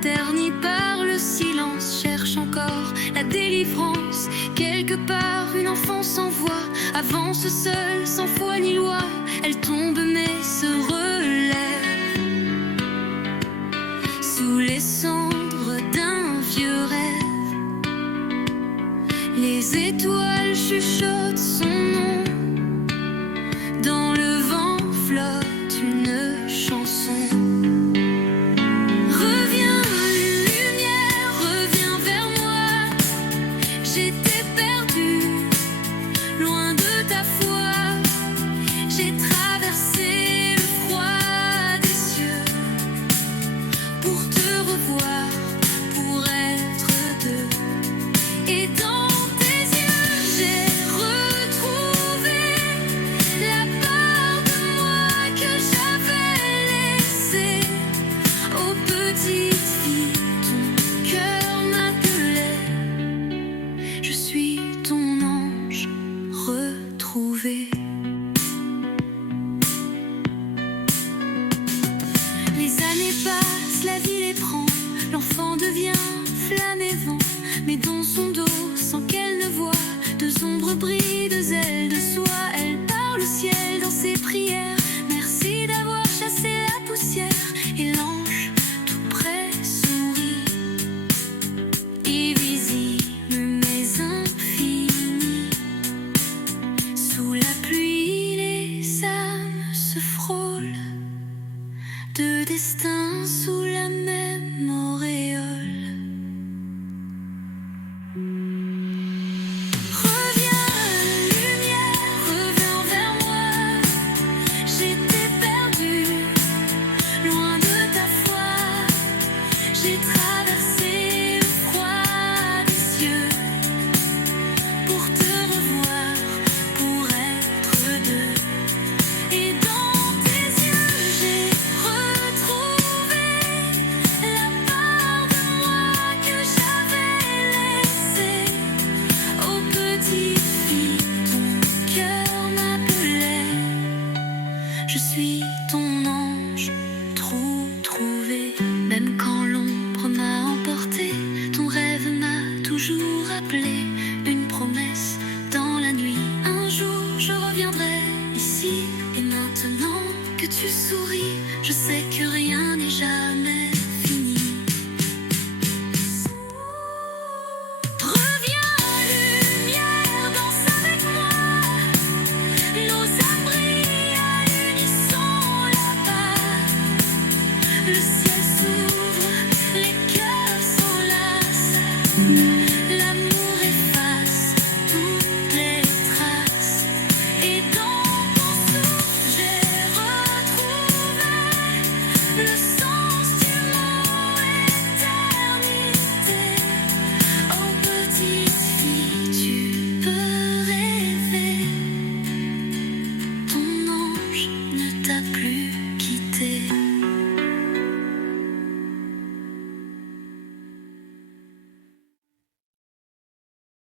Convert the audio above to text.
terni par le silence, cherche encore la délivrance. Quelque part, une enfant sans voix avance seule, sans foi ni loi. Elle tombe mais se relève sous les cendres d'un vieux rêve. Les étoiles chuchotent son nom, dans le vent flotte une chanson. Reviens, lumière, reviens vers moi. J'étais perdue, loin de ta foi. J'ai traversé le froid des cieux pour te revoir, pour être deux. Et dans tes yeux, j'ai retrouvé la part de moi que j'avais laissée. Ô petite fille, ton cœur m'appelait. Je suis ton ange retrouvé. Les années passent, la vie les prend. L'enfant devient flamme et vent, mais dans son